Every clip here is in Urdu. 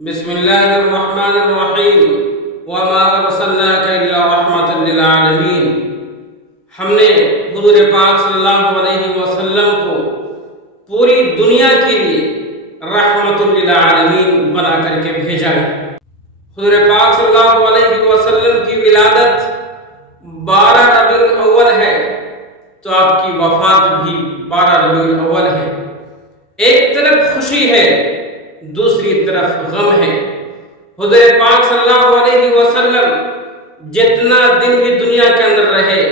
بسم اللہ الرحمن الرحیم وما ارسلناک الا رحمۃ للعالمین۔ ہم نے حضور پاک صلی اللہ علیہ وسلم کو پوری دنیا کے لیے رحمۃ للعالمین بنا کر کے بھیجا ہے۔ حضور پاک صلی اللہ علیہ وسلم کی ولادت 12 ربیع الاول ہے تو آپ کی وفات بھی 12 ربیع الاول ہے۔ ایک طرف خوشی ہے، دوسری طرف غم ہے۔ حضور پاک صلی اللہ علیہ وسلم جتنا دن بھی دنیا کے اندر رہے،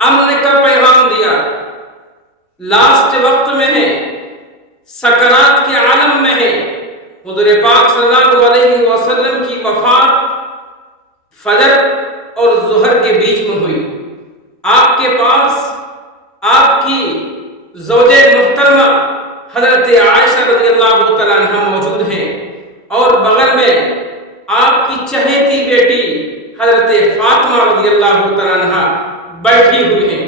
امن کا پیغام دیا، لاسٹ وقت میں ہے، سکرات کے عالم میں ہے۔ حضور پاک صلی اللہ علیہ وسلم کی وفات فجر اور ظہر کے بیچ میں ہوئی۔ آپ کے پاس آپ کی زوجہ محترمہ حضرت عائشہ رضی اللہ تعالیٰ عنہ موجود ہیں، اور بغل میں آپ کی چہیتی بیٹی حضرت فاطمہ رضی اللہ تعالیٰ عنہ بیٹھی ہوئی ہیں۔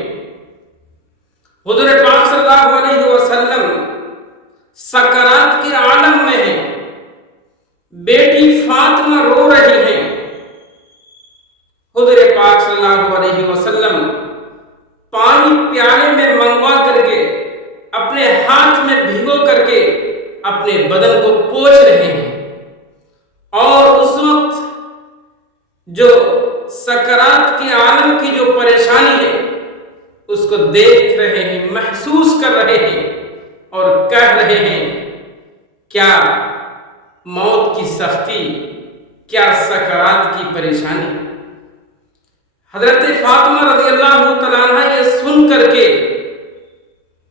حضور پاک صلی اللہ علیہ وسلم سکرات کے عالم میں ہیں، بیٹی فاطمہ رو رہی ہیں۔ حضور پاک صلی اللہ علیہ وسلم پانی پیالے میں منگوا کر کے اپنے ہاتھ میں بھگو کر کے اپنے بدن کو پوچھ رہے ہیں، اور اس وقت جو سکرات کے عالم کی جو پریشانی ہے اس کو دیکھ رہے ہیں، محسوس کر رہے ہیں، اور کہہ رہے ہیں کیا موت کی سختی، کیا سکرات کی پریشانی۔ حضرت فاطمہ رضی اللہ تعالیٰ عنہ یہ سن کر کے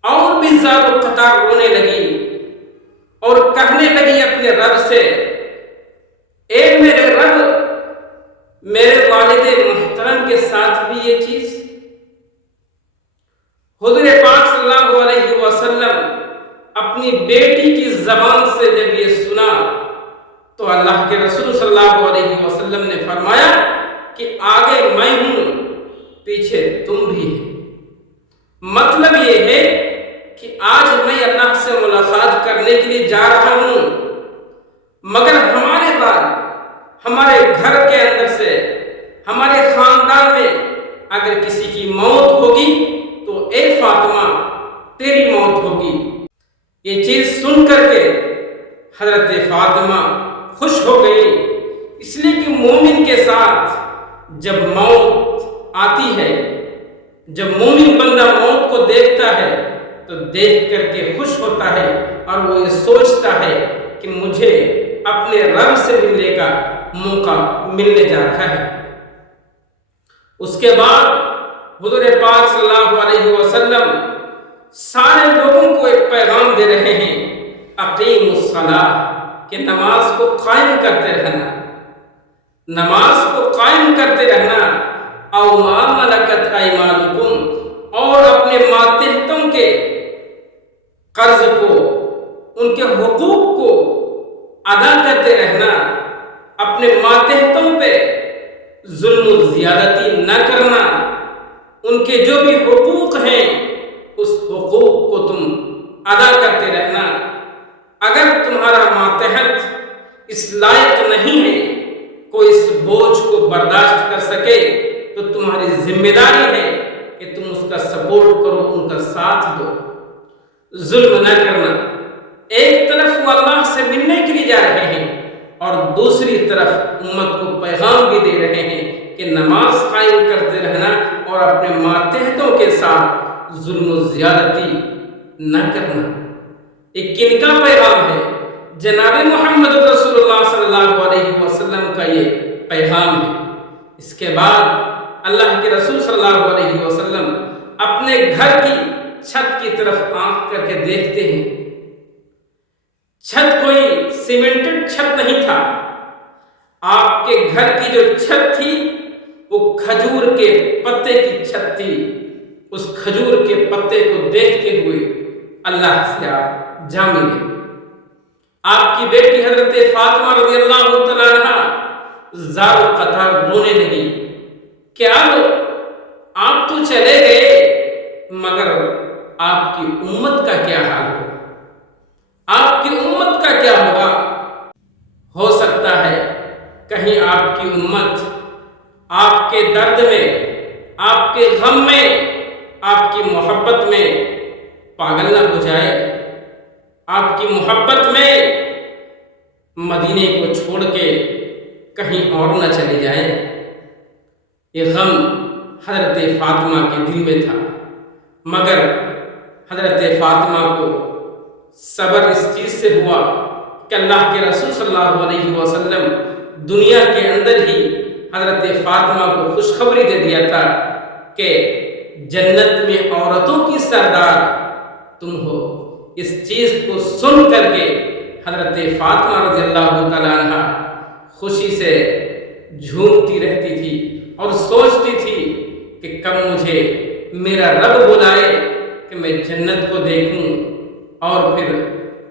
اور بھی زار و قطار رونے لگی، اور کہنے لگی اپنے رب سے، اے میرے رب، میرے والد محترم کے ساتھ بھی یہ چیز۔ حضور پاک صلی اللہ علیہ وسلم اپنی بیٹی کی زبان سے جب یہ سنا تو اللہ کے رسول صلی اللہ علیہ وسلم نے فرمایا کہ آگے میں ہوں، پیچھے تم بھی ہے۔ مطلب یہ ہے کہ آج میں اللہ سے ملاقات کرنے کے لیے جا رہا ہوں، مگر ہمارے بعد ہمارے گھر کے اندر سے، ہمارے خاندان میں اگر کسی کی موت ہوگی تو اے فاطمہ تیری موت ہوگی۔ یہ چیز سن کر کے حضرت فاطمہ خوش ہو گئی، اس لیے کہ مومن کے ساتھ جب موت آتی ہے، جب مومن بندہ موت کو دیکھتا ہے تو دیکھ کر کے خوش ہوتا ہے، اور وہ یہ سوچتا ہے کہ مجھے اپنے رب سے ملنے کا موقع ملنے جا رہا ہے۔ اس کے بعد حضور پاک صلی اللہ علیہ وسلم سارے لوگوں کو ایک پیغام دے رہے ہیں، اقیم الصلاۃ، کہ نماز کو قائم کرتے رہنا، نماز کو قائم کرتے رہنا، او ما ملکت ایمانکم، اور اپنے ماتحتوں کے قرض کو، ان کے حقوق کو ادا کرتے رہنا، اپنے ماتحتوں پہ ظلم و زیادتی نہ کرنا، ان کے جو بھی حقوق ہیں اس حقوق کو تم ادا کرتے رہنا۔ اگر تمہارا ماتحت اس لائق نہیں ہے کوئی اس بوجھ کو برداشت کر سکے تو تمہاری ذمہ داری ہے کہ تم اس کا سپورٹ کرو، ان کا ساتھ دو، ظلم نہ کرنا۔ ایک طرف وہ اللہ سے ملنے کے لیے جا رہے ہیں، اور دوسری طرف امت کو پیغام بھی دے رہے ہیں کہ نماز قائم کرتے رہنا اور اپنے ماتحتوں کے ساتھ ظلم و زیادتی نہ کرنا۔ ایک کن کا پیغام ہے؟ جناب محمد رسول اللہ صلی اللہ علیہ وسلم کا یہ پیغام ہے۔ اس کے بعد اللہ کے رسول صلی اللہ علیہ وسلم اپنے گھر کی چھت کی طرف آنکھ کر کے دیکھتے ہیں۔ چھت کوئی سیمنٹڈ چھت نہیں تھا، آپ کے گھر کی جو چھت تھی وہ کھجور کے پتے کی چھت تھی۔ اس کھجور کے پتے کو دیکھتے ہوئے اللہ سے آپ جا ملے۔ آپ کی بیٹی حضرت فاطمہ رضی اللہ تعالیٰ عنہ زار و قطار رونے لگی کہ اب آپ تو چلے گئے، مگر آپ کی امت کا کیا حال ہوگا، آپ کی امت کا کیا ہوگا؟ ہو کہیں آپ کی امت آپ کے درد میں، آپ کے غم میں، آپ کی محبت میں پاگل نہ ہو جائے، آپ کی محبت میں مدینے کو چھوڑ کے کہیں اور نہ چلے جائیں۔ یہ غم حضرت فاطمہ کے دل میں تھا، مگر حضرت فاطمہ کو صبر اس چیز سے ہوا کہ اللہ کے رسول صلی اللہ علیہ وسلم دنیا کے اندر ہی حضرت فاطمہ کو خوشخبری دے دیا تھا کہ جنت میں عورتوں کی سردار تم ہو۔ اس چیز کو سن کر کے حضرت فاطمہ رضی اللہ تعالیٰ عنہ خوشی سے جھومتی رہتی تھی اور سوچتی تھی کہ کب مجھے میرا رب بلائے کہ میں جنت کو دیکھوں اور پھر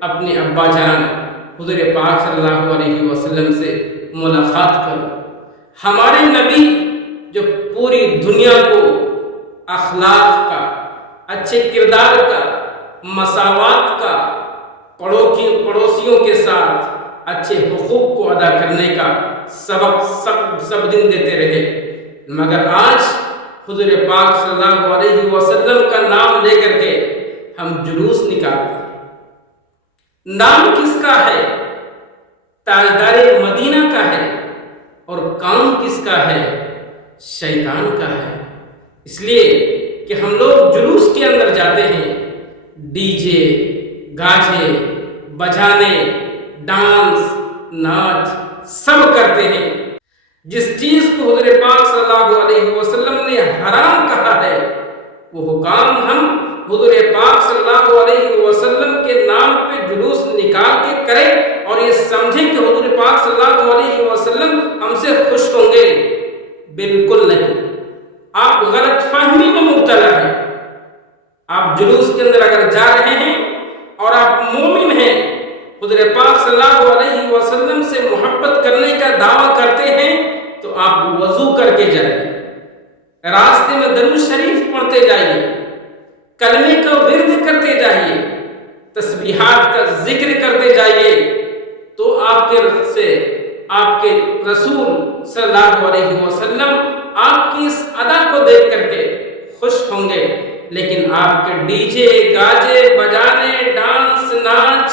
اپنے ابا جان حضور پاک صلی اللہ علیہ وسلم سے ملاقات کروں۔ ہمارے نبی جو پوری دنیا کو اخلاق کا، اچھے کردار کا، مساوات کا، پڑوسیوں کے ساتھ اچھے حقوق کو ادا کرنے کا سبق سب دن دیتے رہے، مگر آج حضور پاک صلی اللہ علیہ وسلم کا نام لے کر کے ہم جلوس نکالتے ہیں۔ نام کس کا ہے؟ تاجدار مدینہ کا ہے، اور کام کس کا ہے؟ شیطان کا ہے۔ اس لیے کہ ہم لوگ جلوس کے اندر جاتے ہیں، ڈی جے، گاجے بجانے، ڈانس، ناچ سب کرتے ہیں۔ جس چیز کو حضور پاک صلی اللہ علیہ وسلم نے حرام کہا ہے، وہ حکام ہم حضور پاک صلی اللہ علیہ وسلم کے نام پہ جلوس نکال کے کریں اور یہ سمجھیں کہ حضور پاک صلی اللہ علیہ وسلم ہم سے خوش ہوں گے۔ بالکل نہیں، آپ غلط فہمی میں مبتلا ہیں۔ آپ جلوس کے اندر اگر جا رہے ہیں اور آپ مومن ہیں، حضور پاک صلی اللہ علیہ وسلم سے محبت کرنے کا دعویٰ کرتے ہیں، تو آپ وضو کر کے جائیں، راستے میں درود شریف پڑھتے جائیے، کلمے کا ورد کرتے جائیے، تسبیحات کا ذکر کرتے جائیے، تو آپ کے رسول صلی اللہ علیہ وسلم آپ کی اس ادا کو دیکھ کر کے خوش ہوں گے۔ لیکن آپ کے ڈی جے، گاجے بجانے، ڈانس، ناچ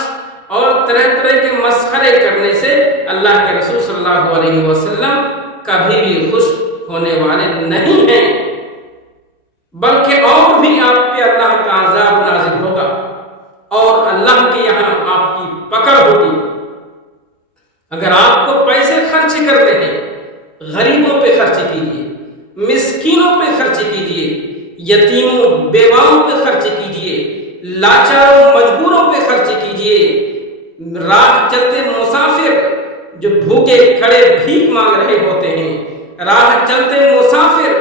اور طرح طرح کے مسخرے کرنے سے اللہ کے رسول صلی اللہ علیہ وسلم کبھی بھی خوش ہونے والے نہیں ہیں، بلکہ اور بھی آپ پہ اللہ کا عذاب نازل ہوگا اور اللہ کے یہاں آپ کی پکڑ ہوگی۔ اگر آپ کو پیسے خرچ کرنے ہیں، غریبوں پہ خرچ کیجیے، مسکینوں پہ خرچ کیجیے، یتیموں بیواؤں پہ خرچ کیجیے، لاچاروں مجبوروں پہ خرچ کیجیے، راہ چلتے مسافر جو بھوکے کھڑے بھیک مانگ رہے ہوتے ہیں، راہ چلتے مسافر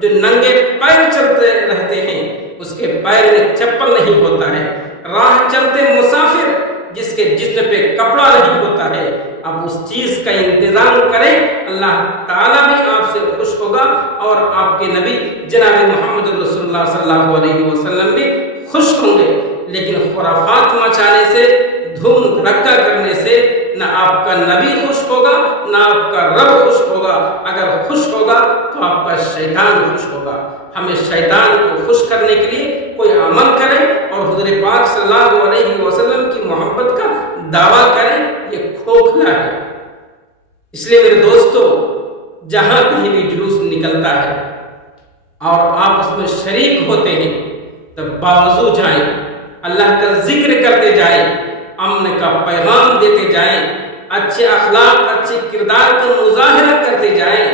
جو ننگے پیر چلتے رہتے ہیں، اس کے پیر میں چپل نہیں ہوتا ہے، راہ چلتے مسافر جس کے جسم پہ کپڑا نہیں ہوتا ہے، آپ اس چیز کا انتظام کریں، اللہ تعالیٰ بھی آپ سے خوش ہوگا اور آپ کے نبی جناب محمد رسول اللہ صلی اللہ علیہ وسلم بھی خوش ہوں گے۔ لیکن خرافات مچانے سے، دھوم دھڑکا کرنے سے نہ آپ کا نبی خوش ہوگا، نہ آپ کا رب خوش ہوگا۔ اگر خوش ہوگا تو آپ کا شیطان خوش ہوگا۔ ہمیں شیطان کو خوش کرنے کے لیے کوئی عمل کریں اور حضور پاک صلی اللہ علیہ وسلم کی محبت کا دعویٰ کریں، یہ کھوکھلا ہے۔ اس لیے میرے دوستو، جہاں کہیں بھی جلوس نکلتا ہے اور آپ اس میں شریک ہوتے ہیں تو باوضو جائیں، اللہ کا ذکر کرتے جائیں، امن کا پیغام دیتے جائیں، اچھے اخلاق، اچھے کردار کا مظاہرہ کرتے جائیں،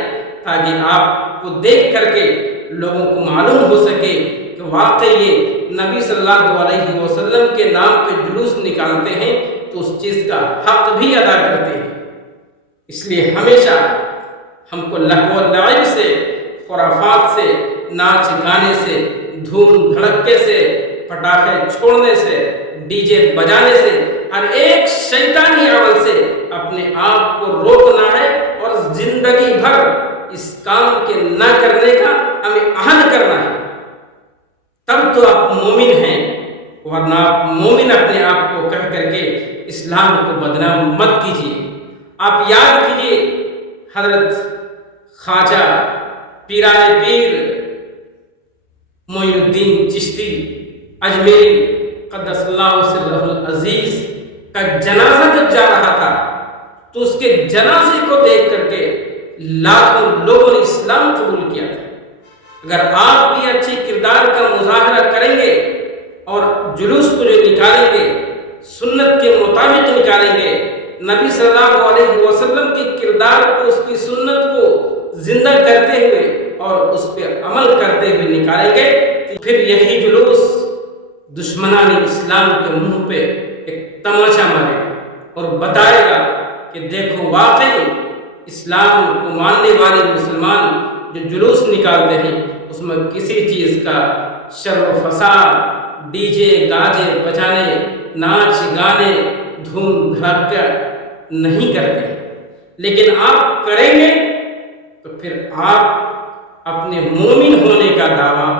تاکہ آپ کو دیکھ کر کے لوگوں کو معلوم ہو سکے کہ واقعی یہ نبی صلی اللہ علیہ وسلم کے نام پہ جلوس نکالتے ہیں تو اس چیز کا حق بھی ادا کرتے ہیں۔ اس لیے ہمیشہ ہم کو لہو و لعب سے، خرافات سے، ناچ گانے سے، دھوم دھڑکے سے، پٹاخے چھوڑنے سے، ڈی جے بجانے سے، ہر ایک شیطانی عمل سے اپنے آپ کو روکنا ہے اور زندگی بھر اس کام کے نہ کرنے کا ہمیں عہد کرنا ہے۔ تب تو آپ مومن ہیں، ورنہ آپ مومن اپنے آپ کو کہہ کر کے اسلام کو بدنام مت کیجیے۔ آپ یاد کیجیے، حضرت خواجہ پیران پیر معین الدین چشتی اجمیری قدس اللہ سرہ العزیز کا جنازہ جب جا رہا تھا تو اس کے جنازے کو دیکھ کر کے لاکھوں لوگوں نے اسلام قبول کیا تھا۔ اگر آپ بھی اچھی کردار کا مظاہرہ کریں گے اور جلوس کو جو نکالیں گے سنت کے مطابق نکالیں گے، نبی صلی اللہ علیہ وسلم کے کردار کو، اس کی سنت کو زندہ کرتے ہوئے اور اس پہ عمل کرتے ہوئے نکالیں گے، پھر یہی جلوس دشمنان اسلام کے منہ پہ ایک تماچا مارے گا اور بتائے گا کہ دیکھو واقعی اسلام کو ماننے والے مسلمان جو جلوس نکالتے ہیں اس میں کسی چیز کا شر و فساد، ڈی جے گاجے بجانے، ناچ گانے، دھوم دھڑکا نہیں کرتے، لیکن آپ کریں گے تو پھر آپ اپنے مومن ہونے کا دعویٰ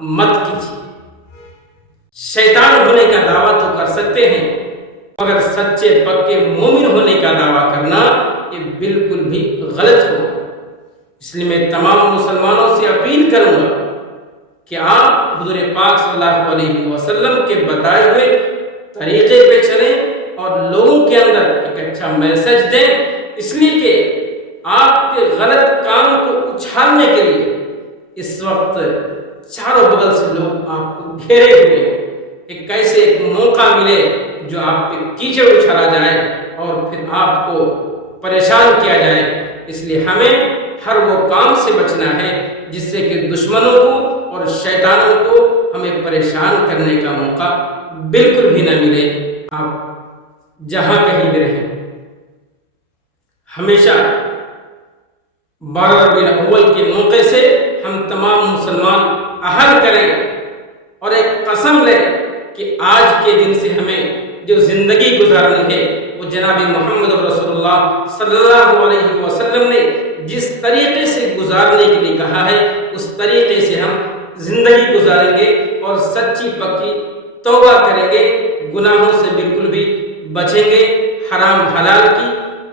مت کیجیے۔ شیطان ہونے کا دعویٰ تو کر سکتے ہیں، مگر سچے پکے مومن ہونے کا دعویٰ کرنا یہ بالکل بھی غلط ہو۔ اس لیے میں تمام مسلمانوں سے اپیل کروں گا کہ آپ حضور پاک صلی اللہ علیہ وسلم کے بتائے ہوئے طریقے پہ چلیں اور لوگوں کے اندر ایک اچھا میسج دیں، اس لیے کہ آپ کے غلط کام کو اچھالنے کے لیے اس وقت چاروں بغل سے لوگ آپ کو گھیرے ہوئے ہیں۔ ایک موقع ملے جو آپ پہ کیچڑ اچھالا جائے اور پھر آپ کو پریشان کیا جائے، اس لیے ہمیں ہر وہ کام سے بچنا ہے جس سے کہ دشمنوں کو اور شیطانوں کو ہمیں پریشان کرنے کا موقع بالکل بھی نہ ملے۔ آپ جہاں کہیں بھی رہیں، ہمیشہ 12 ربیع الاول کے موقع سے ہم تمام مسلمان عہد کریں اور ایک قسم لیں کہ آج کے دن سے ہمیں جو زندگی گزارنی ہے وہ جناب محمد رسول اللہ صلی اللہ علیہ وسلم نے جس طریقے سے گزارنے کے لیے کہا ہے اس طریقے سے ہم زندگی گزاریں گے اور سچی پکی توبہ کریں گے، گناہوں سے بالکل بھی بچیں گے، حرام حلال کی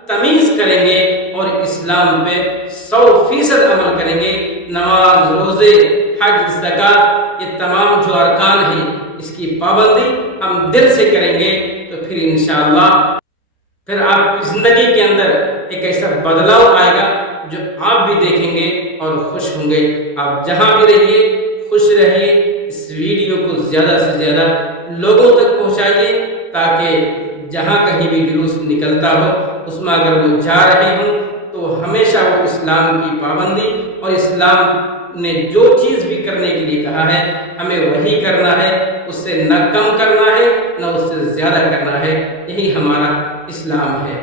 تمیز کریں گے اور اسلام پہ 100% عمل کریں گے۔ نماز، روزے، حج، زکوٰۃ، یہ تمام جو ارکان ہیں اس کی پابندی ہم دل سے کریں گے تو پھر انشاءاللہ پھر آپ کی زندگی کے اندر ایک ایسا بدلاؤ آئے گا جو آپ بھی دیکھیں گے اور خوش ہوں گے۔ آپ جہاں بھی رہیے خوش رہیے، اس ویڈیو کو زیادہ سے زیادہ لوگوں تک پہنچائیے تاکہ جہاں کہیں بھی جلوس نکلتا ہو اس میں اگر وہ جا رہے ہوں تو ہمیشہ وہ اسلام کی پابندی اور اسلام نے جو چیز بھی کرنے کے لیے کہا ہے ہمیں وہی کرنا ہے، اس سے نہ کم کرنا ہے نہ اس سے زیادہ کرنا ہے، یہی ہمارا اسلام ہے۔